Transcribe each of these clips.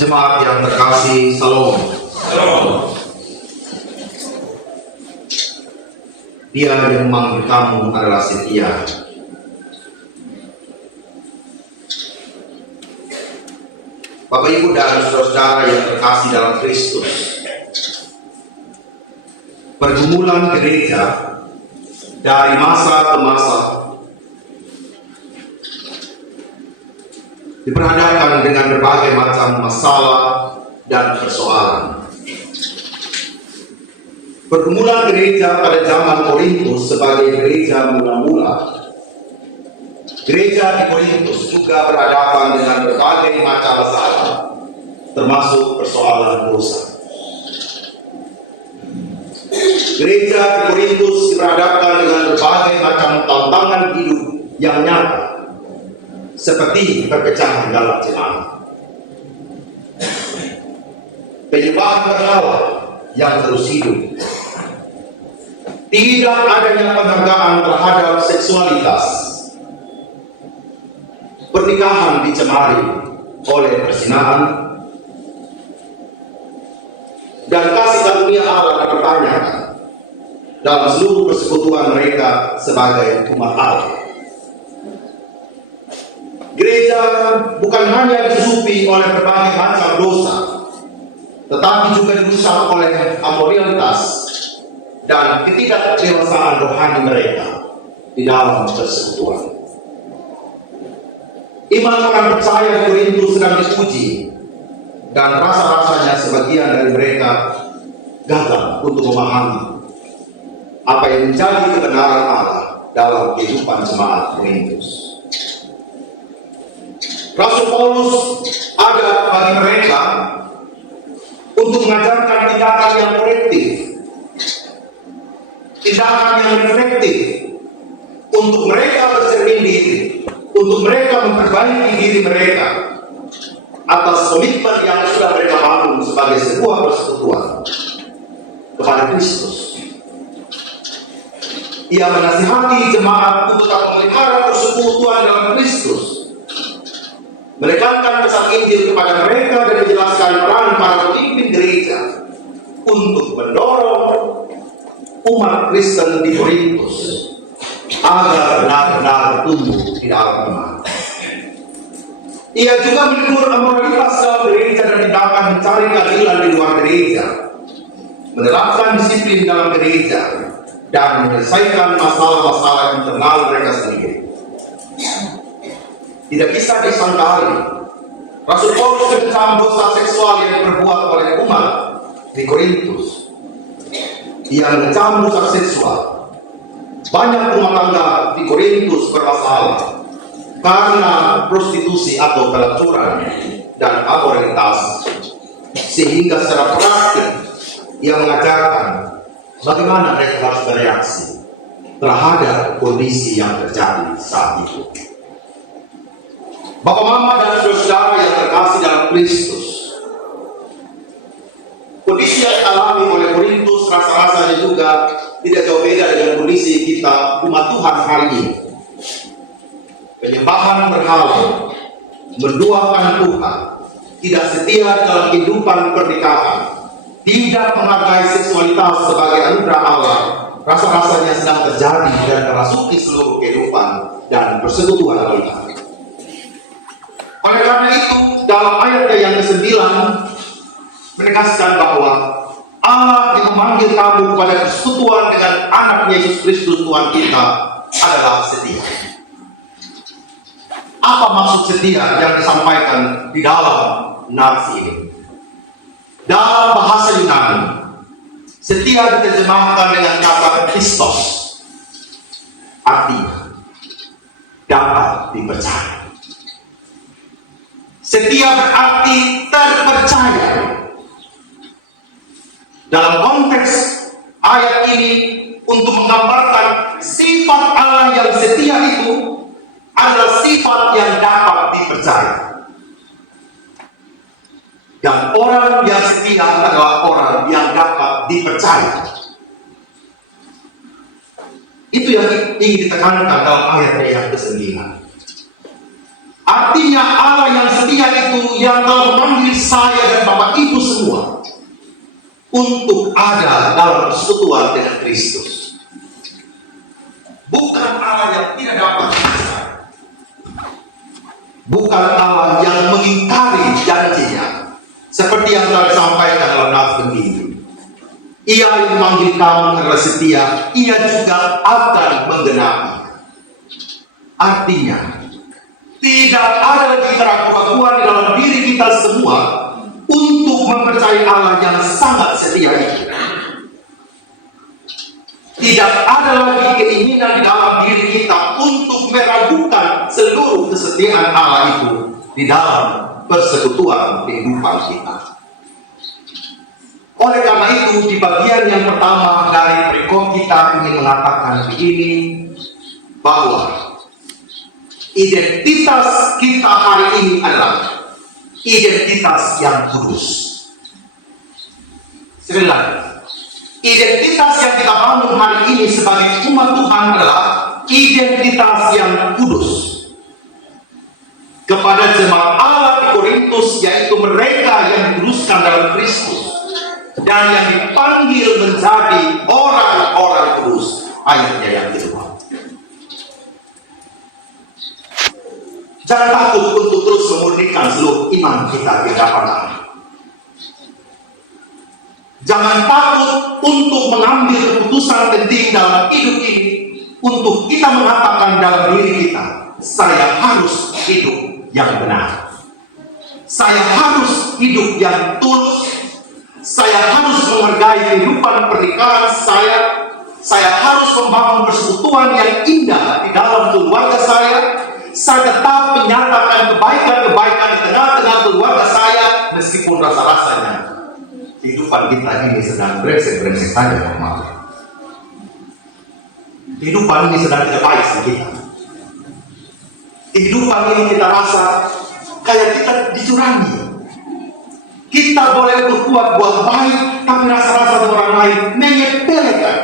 Jemaat yang terkasih, Salam. Dia yang memanggil kamu adalah setia. Bapak, Ibu, dan saudara-saudara yang terkasih dalam Kristus, pergumulan gereja dari masa ke masa diperhadapkan dengan berbagai macam masalah dan persoalan. Pergumulan gereja pada zaman Korintus sebagai gereja mula-mula, gereja di Korintus juga berhadapan dengan berbagai macam masalah, termasuk persoalan dosa. Gereja di Korintus berhadapan dengan berbagai macam tantangan hidup yang nyata, seperti perpecahan dalam jemaat, penyembahan berhala yang terus hidup, tidak adanya penghargaan terhadap seksualitas, pernikahan dicemari oleh perzinahan, dan kasih karunia Allah dipertanyakan dalam seluruh persekutuan mereka sebagai umat Allah. Gereja bukan hanya disusupi oleh berbagai macam dosa, tetapi juga dirusak oleh amoralitas dan ketidakdewasaan rohani mereka di dalam persekutuan. Iman orang percaya di Korintus sedang diuji, dan rasa-rasanya sebagian dari mereka gagal untuk memahami apa yang menjadi kebenaran Allah dalam kehidupan jemaat Korintus. Rasul Paulus ada bagi mereka untuk mengajarkan tindakan yang korektif, tindakan yang reflektif, untuk mereka bercermin diri, untuk mereka memperbaiki diri mereka atas komitmen yang sudah mereka bangun sebagai sebuah persekutuan kepada Kristus. Ia menasihati jemaat untuk tetap memelihara persekutuan dalam Kristus, menekankan pesan Injil kepada mereka dan menjelaskan peran para pemimpin gereja untuk mendorong umat Kristen di Korintus agar benar-benar tumbuh di dalam iman. Ia juga menegur amoralitas dalam gereja dan tindakan mencari keadilan di luar gereja, menerapkan disiplin dalam gereja, dan menyelesaikan masalah-masalah internal mereka sendiri. Tidak bisa disangkali, Rasul Paulus mencam dosa seksual yang diperbuat oleh umat di Korintus. Ia mencam dosa seksual. Banyak rumah tangga di Korintus bermasalah karena prostitusi atau pelacuran dan amoralitas, sehingga secara praktik ia mengajarkan bagaimana mereka harus bereaksi terhadap kondisi yang terjadi saat itu. Bapak, Mama, dan saudara yang terkasih dalam Kristus, kondisi yang dialami oleh Korintus rasa-rasanya juga tidak jauh beda dengan kondisi kita umat Tuhan hari ini. Penyembahan berhala, menduakan Tuhan, tidak setia dalam kehidupan pernikahan, tidak menghargai seksualitas sebagai anugerah Allah, rasa-rasanya sedang terjadi dan merasuki seluruh kehidupan dan persekutuan kita. Oleh karena itu, dalam ayatnya yang ke-9 menegaskan bahwa Allah yang memanggil kamu kepada persekutuan dengan anak Yesus Kristus Tuhan kita adalah setia. Apa maksud setia yang disampaikan di dalam narasi ini? Dalam bahasa Yunani, setia diterjemahkan dengan kata Christos, artinya dapat dipercaya. Setia berarti terpercaya. Dalam konteks ayat ini untuk menggambarkan sifat Allah yang setia itu adalah sifat yang dapat dipercaya. Dan orang yang setia adalah orang yang dapat dipercaya. Itu yang ingin ditekankan dalam ayat yang ke-9. Artinya Allah yang setia itu yang telah memanggil saya dan Bapak Ibu semua untuk ada dalam persekutuan dengan Kristus. Bukan Allah yang tidak dapat dipercaya. Bukan Allah yang mengingkari janjinya. Seperti yang telah disampaikan dalam nasihat ini. Ia yang memanggil kamu karena setia, ia juga akan menggenapi. Artinya, tidak ada lagi keraguan-keraguan di dalam diri kita semua untuk mempercayai Allah yang sangat setia itu. Tidak ada lagi keinginan di dalam diri kita untuk meragukan seluruh kesetiaan Allah itu di dalam persekutuan kehidupan kita. Oleh karena itu, di bagian yang pertama dari perikop kita ingin mengatakan begini, bahwa identitas kita hari ini adalah identitas yang kudus. Sekali lagi, identitas yang kita bangun hari ini sebagai umat Tuhan adalah identitas yang kudus. Kepada jemaat Allah di Korintus, yaitu mereka yang dikuduskan dalam Kristus dan yang dipanggil menjadi orang-orang kudus. Ayatnya yang kedua. Jangan takut untuk terus memurnikan seluruh iman kita di hadapan Allah. Jangan takut untuk mengambil keputusan penting dalam hidup ini, untuk kita mengatakan dalam diri kita, saya harus hidup yang benar. Saya harus hidup yang tulus. Saya harus menghargai kehidupan pernikahan saya. Saya harus membangun persekutuan yang indah di dalam keluarga saya. Saya tetap menyatakan kebaikan-kebaikan di tengah-tengah keluarga saya, meskipun rasa-rasanya kehidupan kita ini sedang brengsek-brengsek saja, maaf. Kehidupan ini sedang tidak baik sama kita. Kehidupan ini kita rasa kayak kita dicurangi. Kita boleh berbuat baik, tapi rasa-rasa orang lain menyepelekan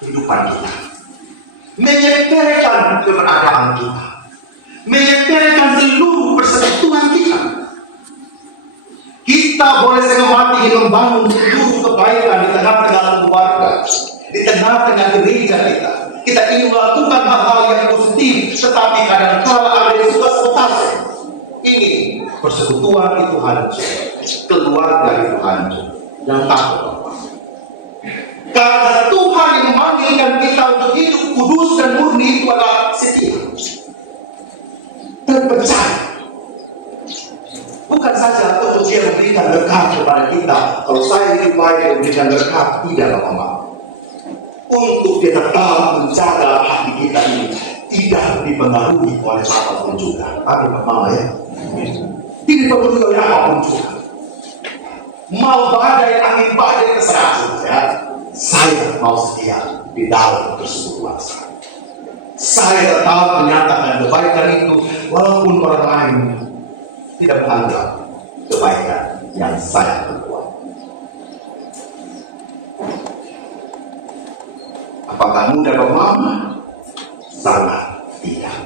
kehidupan kita, menyepelekan keberadaan kita, menyepelekan seluruh persekutuan kita. Kita boleh setengah mati ingin membangun seluruh kebaikan di tengah-tengah keluarga, di tengah-tengah gereja kita. Kita ingin melakukan hal-hal yang positif, tetapi kadang-kala ada yang suka sabotase. Ingin persekutuan itu hancur, keluarga itu hancur. Yang takut apa? Karena Tuhan yang memanggilkan kita untuk hidup kudus dan murni itu adalah setia, terpercaya. Bukan saja untuk dia memberikan berkat kepada kita. Kalau saya hidup baik dan memberikan berkat, tidak apa-apa. Untuk dia tetap menjaga hati kita ini tidak dipengaruhi oleh apapun juga. Tapi mama ya, tidak dipengaruhi oleh apapun juga. Mau badai, angin badai terserah ya. Saya mau setia di dalam persekutuan saya. Saya tetap menyatakan kebaikan itu walaupun orang lain tidak menganggap kebaikan yang saya perbuat. Apakah mudah bermama? Sangat tidak.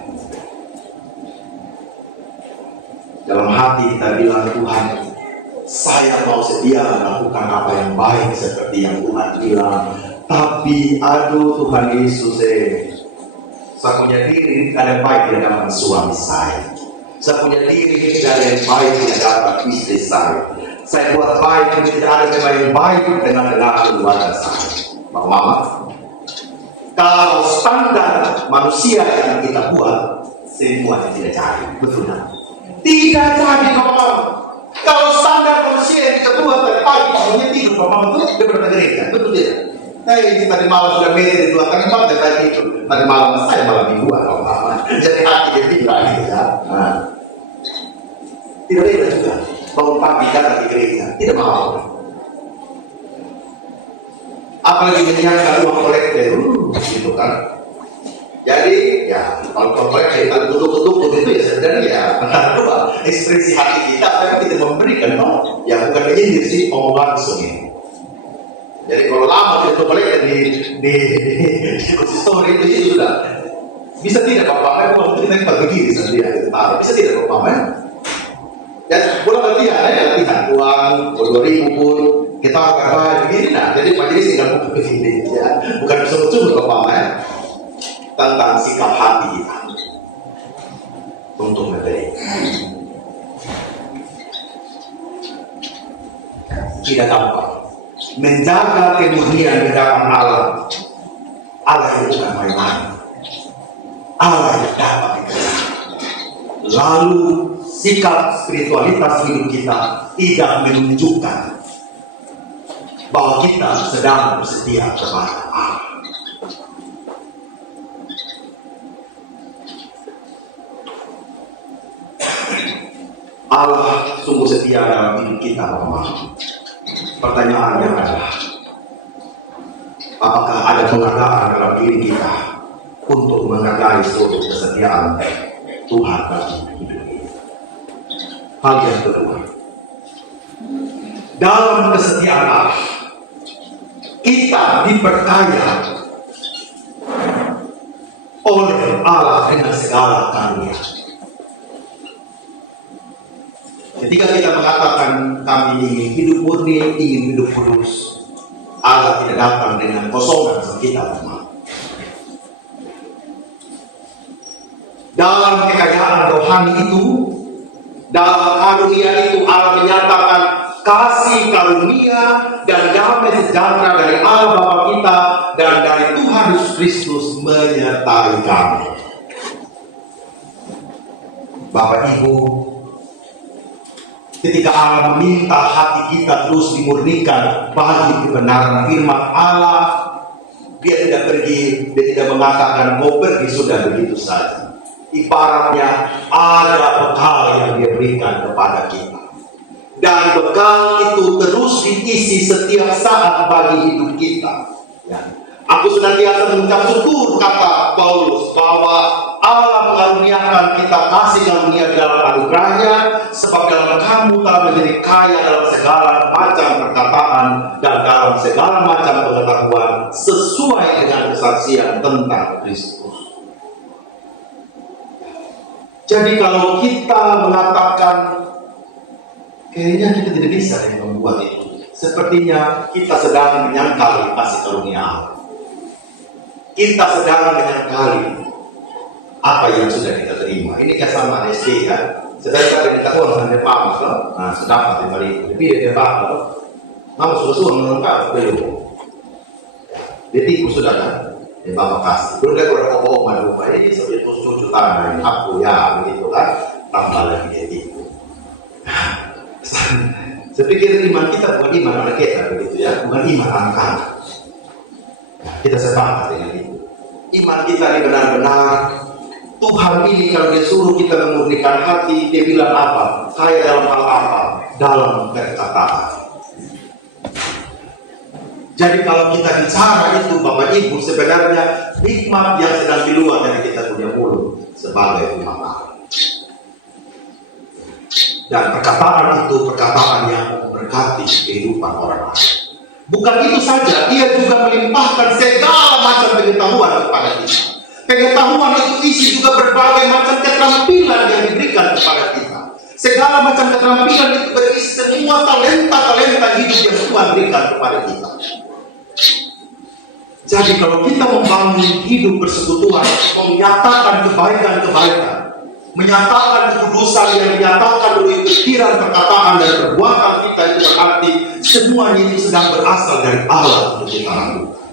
Dalam hati kita bilang, Tuhan, saya mau setia melakukan apa yang baik seperti yang Tuhan bilang. Tapi aduh Tuhan Yesus, saya punya diri tidak ada yang baik di hadapan suami saya. Saya punya diri tidak ada yang baik di hadapan istri saya. Saya buat baik, tidak ada yang baik dengan keluarga saya. Mama, kalau standar manusia yang kita buat, semuanya tidak jadi, betul tak? Tidak jadi, Mama. Kalau standar manusia yang kita buat dari pagi, semuanya tidur, Mama, betul? Dia bergereja, betul tidak? Tadi malam sudah beda di 2 kali 4 dan tadi itu. Tadi malam saya malam mingguan, Mama. Jadi hati dia bilang gitu ya. Nah. Tidak beda juga. Bangun pagi datang di gereja, tidak mau. Apalagi menyiapkan uang kolektor, gitu kan. Jadi ya kalau kolektor kita tutup itu ya sebenarnya ya antara dua ekspresi hati kita, tapi tidak memberikan no. Ya bukan menyindir sih, mau langsung ini. Jadi kalau lama itu kolektor di story itu sudah Bisa tidak Bapak? Kalau kita begini sendiri, bisa tidak Bapak? Ya, pulang latihan uang, 2.000 pun kita akan begini nah. Jadi majelis tidak butuh begini, ya. Bukan sungguh-sungguh Bapak tentang sikap hati kita untuk memberi. Tidak gampang menjaga kemurnian di dalam Allah. Allah yang bukan main-main. Allah yang dapat dikerjakan. Lalu sikap spiritualitas hidup kita tidak menunjukkan bahwa kita sedang bersedia kepada Allah. Allah sungguh setia dalam hidup kita, Bapak. Pertanyaannya adalah, apakah ada penghargaan dalam diri kita untuk menghargai suatu kesetiaan Tuhan bagi hidup ini? Hal yang kedua, dalam kesetiaan Allah, kita diperkaya oleh Allah dengan segala karunia. Ketika kita mengatakan kami ingin hidup murni, ingin hidup kudus, Allah tidak datang dengan kosongan sama kita, teman. Dalam kekayaan rohani itu, dalam karunia itu Allah menyatakan kasih karunia dan damai sejahtera dari Allah Bapa kita dan dari Tuhan Yesus Kristus menyertai kami. Bapak Ibu, ketika Allah meminta hati kita terus dimurnikan bagi kebenaran firman Allah, dia tidak pergi, dia tidak mengatakan mau pergi sudah begitu saja. Ibaratnya ada bekal yang dia berikan kepada kita, dan bekal itu terus diisi setiap saat bagi hidup kita. Ya. Aku senantiasa mengucap syukur, kata Paulus, bahwa Allah mengaruniakan kita kasih karunia dalam anugerahnya, sebab dalam kamu telah menjadi kaya dalam segala macam perkataan dan dalam segala macam pengetahuan sesuai dengan kesaksian tentang Kristus. Jadi kalau kita mengatakan kayaknya kita tidak bisa membuat itu, sepertinya kita sedang menyangkali kasih karunia Allah. Kita sedang menyangkali apa yang sudah kita terima. Ini kan sama SD kan. Sedangkan kita tahu sampai paham kan. Nah, sedap di balik. Tapi dia paham. Namun sudah menengkap belum. Dia tipu sudah kan. Dia bapak kasih. Belum dia kurang ngomong rumah ini sampai cucu tangan aku ya begitu kan. Tambah lagi dia tipu. Saya pikir iman kita bukan iman anak kita begitu ya. Bukan iman anak-anak. Kita sepakat dengan itu. Iman kita ini benar-benar Tuhan ini kalau dia suruh kita memurnikan hati, dia bilang apa? Kaya dalam hal apa? Dalam perkataan. Jadi kalau kita bicara itu Bapak Ibu, sebenarnya hikmat yang sedang keluar dari kita punya mulut sebagai umat Allah. Dan perkataan itu perkataan yang memberkati kehidupan orang lain. Bukan itu saja, dia juga melimpahkan segala macam pengetahuan kepada kita. Pengetahuan itu isi juga berbagai macam keterampilan yang diberikan kepada kita. Segala macam keterampilan itu berisi semua talenta-talenta hidup yang Tuhan berikan kepada kita. Jadi kalau kita membangun hidup persekutuan, menyatakan kebaikan-kebaikan, menyatakan kekudusan yang dinyatakan oleh pikiran, perkataan, dan perbuatan kita, itu berarti semuanya itu sedang berasal dari Allah untuk kita lakukan.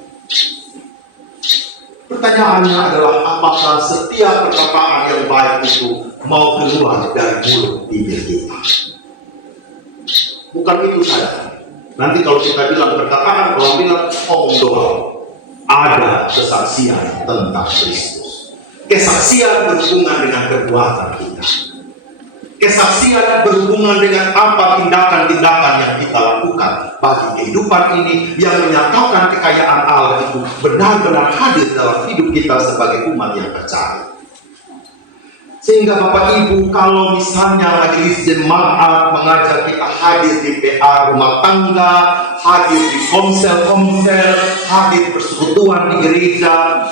Pertanyaannya adalah apakah setiap perkataan yang baik itu mau keluar dari mulut bibir kita? Bukan itu saja. Nanti kalau kita bilang perkataan, kalau bilang omong doang, ada kesaksian tentang Kristus. Kesaksian berhubungan dengan perbuatan kita. Kesaksian berhubungan dengan apa tindakan-tindakan yang kita lakukan bagi kehidupan ini yang menyatakan kekayaan Allah itu benar-benar hadir dalam hidup kita sebagai umat yang percaya. Sehingga Bapak Ibu, kalau misalnya majelis jemaat mengajak kita hadir di PA rumah tangga, hadir di komsel-komsel, hadir persekutuan di gereja,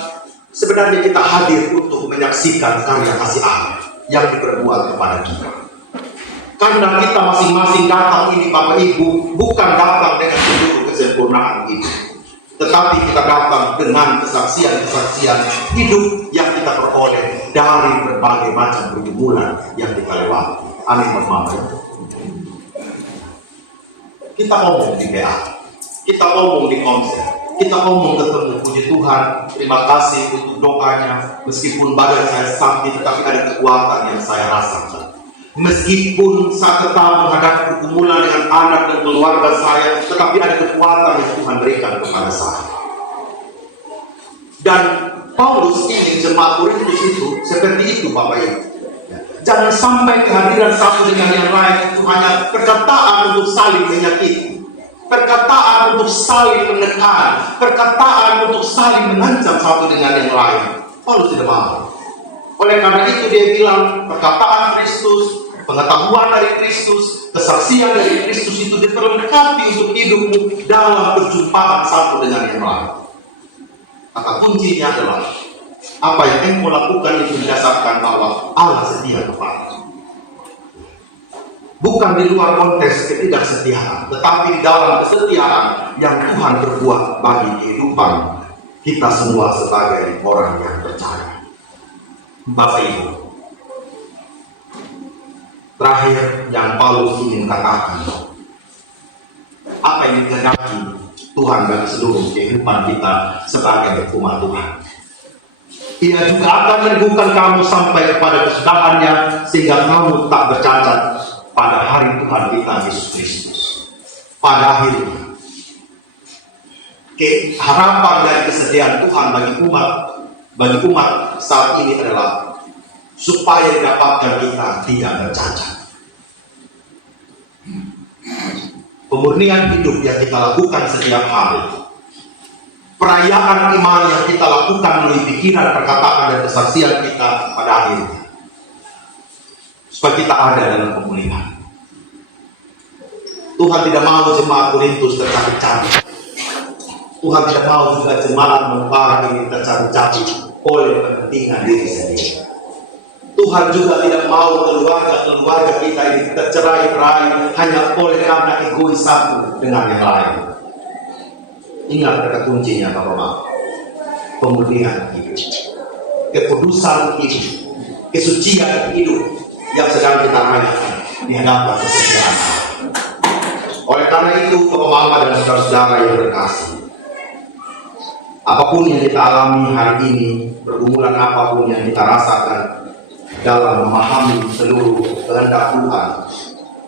Sebenarnya kita hadir untuk menyaksikan karya kasih Allah yang diperbuat kepada kita. Karena kita masing-masing datang ini Bapak Ibu bukan datang dengan seluruh kesempurnaan hidup, tetapi kita datang dengan kesaksian-kesaksian hidup yang kita peroleh dari berbagai macam pergumulan yang kita lewati. Amin, Bapak. Kita ngomong di PA, kita ngomong di konser, kita ngomong ketemu, puji Tuhan, terima kasih untuk doanya. Meskipun badan saya sakit, tetapi ada kekuatan yang saya rasakan. Meskipun saya tetap menghadapi pergumulan dengan anak dan keluarga saya, tetapi ada kekuatan yang Tuhan berikan kepada saya. Dan Paulus ingin jemaat Korintus itu seperti itu Bapak Ibu. Jangan sampai kehadiran satu dengan yang lain itu hanya perkataan untuk saling menyakiti, perkataan untuk saling menekan, perkataan untuk saling mengancam satu dengan yang lain. Paulus tidak mau. Oleh karena itu dia bilang perkataan Kristus, pengetahuan dari Kristus, kesaksian dari Kristus itu diperlengkapi untuk hidupmu dalam perjumpaan satu dengan yang lain. Kata kuncinya adalah apa yang engkau lakukan itu didasarkan bahwa Allah setia kepada. Bukan di luar konteks ketidaksetiaan, tetapi di dalam kesetiaan yang Tuhan berbuat bagi kehidupan kita semua sebagai orang yang percaya. Bapak Ibu, terakhir yang Paulus ingin katakan, apa yang dikehendaki Tuhan bagi seluruh kehidupan kita sebagai umat Tuhan. Ia juga akan meneguhkan kamu sampai kepada kesudahannya, sehingga kamu tak bercacat pada hari Tuhan kita Yesus Kristus. Pada akhirnya, harapan dan kesediaan Tuhan bagi umat saat ini adalah supaya didapatkan kita tidak bercacat. Pemurnian hidup yang kita lakukan setiap hari, perayaan iman yang kita lakukan melalui pikiran, perkataan, dan kesaksian kita pada akhirnya, supaya kita ada dalam pemulihan. Tuhan tidak mau jemaat Korintus tercabik-cabik. Tuhan tidak mau juga jemaat Membara ini tercabik-cabik oleh kepentingan diri sendiri. Tuhan juga tidak mau keluarga kita ini tercerai-berai hanya oleh karena egois satu dengan yang lain. Ingat kata kuncinya Bapak-Bapak, pemurnian hidup, kekudusan hidup, kesucian hidup yang sedang kita rayakan di hadapan kesetiaan. Oleh karena itu, Bapak-Bapak dan saudara-saudara yang terkasih, apapun yang kita alami hari ini, pergumulan apapun yang kita rasakan dalam memahami seluruh kehendak Tuhan,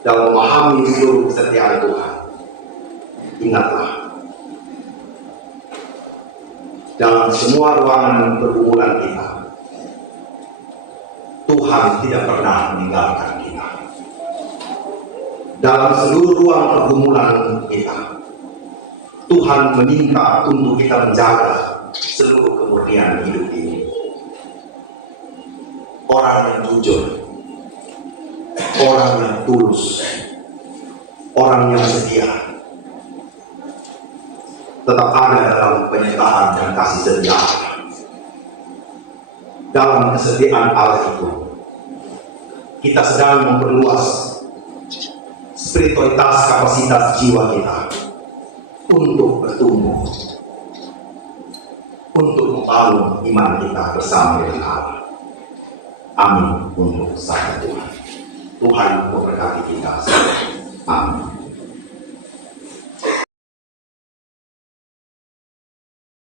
dalam memahami seluruh kesetiaan Tuhan, ingatlah, dalam semua ruangan pergumulan kita, Tuhan tidak pernah meninggalkan kita. Dalam seluruh ruang pergumulan kita, Tuhan meminta untuk kita menjaga seluruh kemurnian hidup ini. Orang yang jujur, orang yang tulus, orang yang setia, tetap ada dalam penyertaan dan kasih setia Allah. Dalam kesetiaan Allah itu, kita sedang memperluas spiritualitas kapasitas jiwa kita untuk bertumbuh, untuk membangun iman kita bersama dengan Allah. Amin untuk sabda Tuhan. Tuhan memberkati kita. Amin.